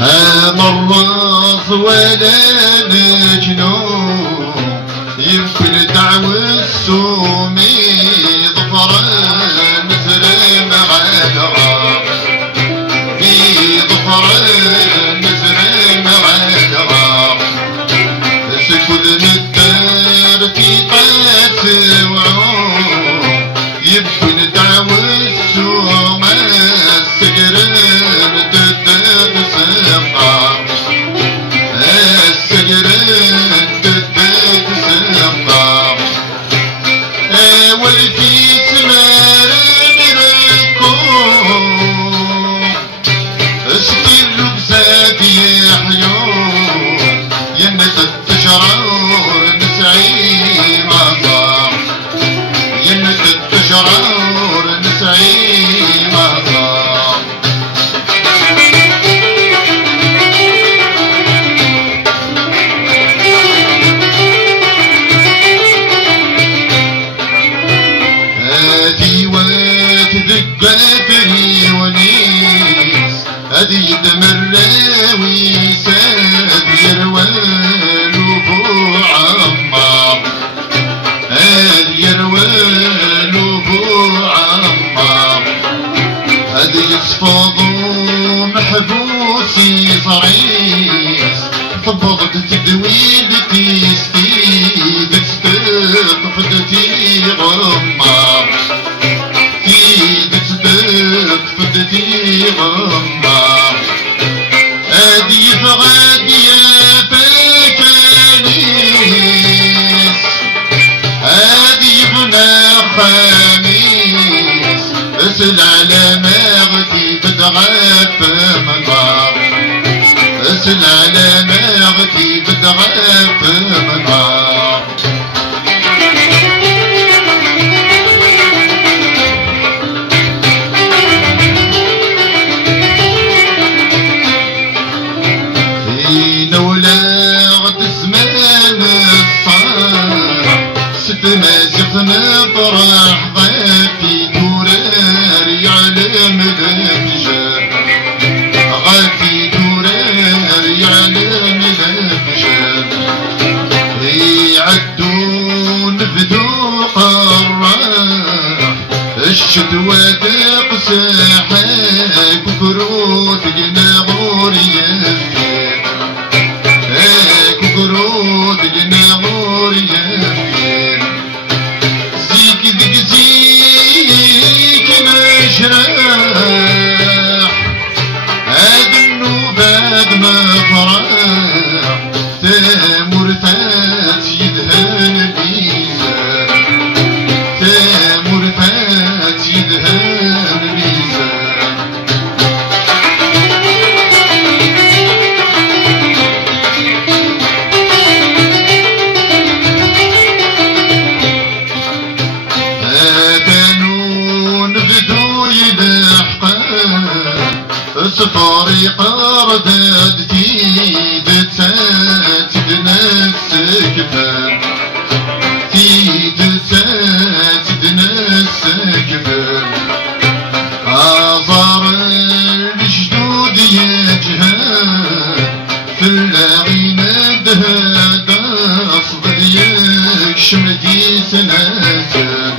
مرض ولا مجنون يمكن دعوة السومي ظفران نزرم غدرة في ظفران نزرم غدرة سكوذ الدار في قات وعون يمكن دعوة السومي السجران تدب سمع السجران تدب سمع والفي سمار نركون اشتر بزاد يحيون ينت التشرور نسعي مطار ينت التشرور نسعي مطار هادي وتدق في ونيس هادي دمراوي ساد يروال وبو عمار هادي يروال وبو عمار هادي يصفضوا محبوسي صريس طبضت تدويلتي ستيد استقفدتي غمار تيد استقفدتي غمار هادي فغاد يا فكانيس هادي بنا خميس اسل على مغتي بدغاب منار اسل على مغتي بدغاب منار فينا ولاد زمان الصار ست مازيغ نطرح ضيفي تورار يعلم الفجر غافي تورار يعلم الفجر يعدون بدو قراح الشتوى تقسحك وكروت جناغور يفير كروت جناغور يفير زيك ذيك زيك مشراح هاد النوبات مفرح تامر فات يدهن الميزان تامر فات يدهن الميزان كانوا نبدو يلحقان صفاري قرداد تيد تاتد نفسك فان تيد تاتد نفسك فان آثار الجدود يجهان في اللاغين بهاد أصبر يكشمتي سناسان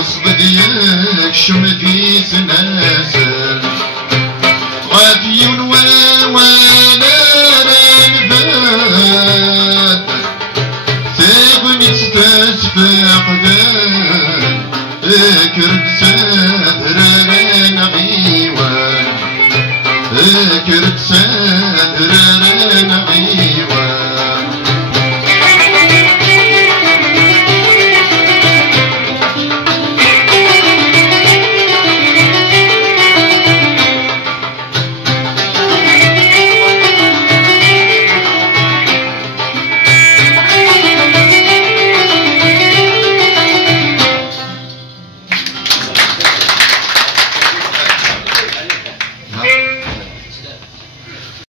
أصبر يكشمتي سناسان غافي وانا الفات ثابني تستشفق دان اكرد سادران غيوان اكرد سادران غيوان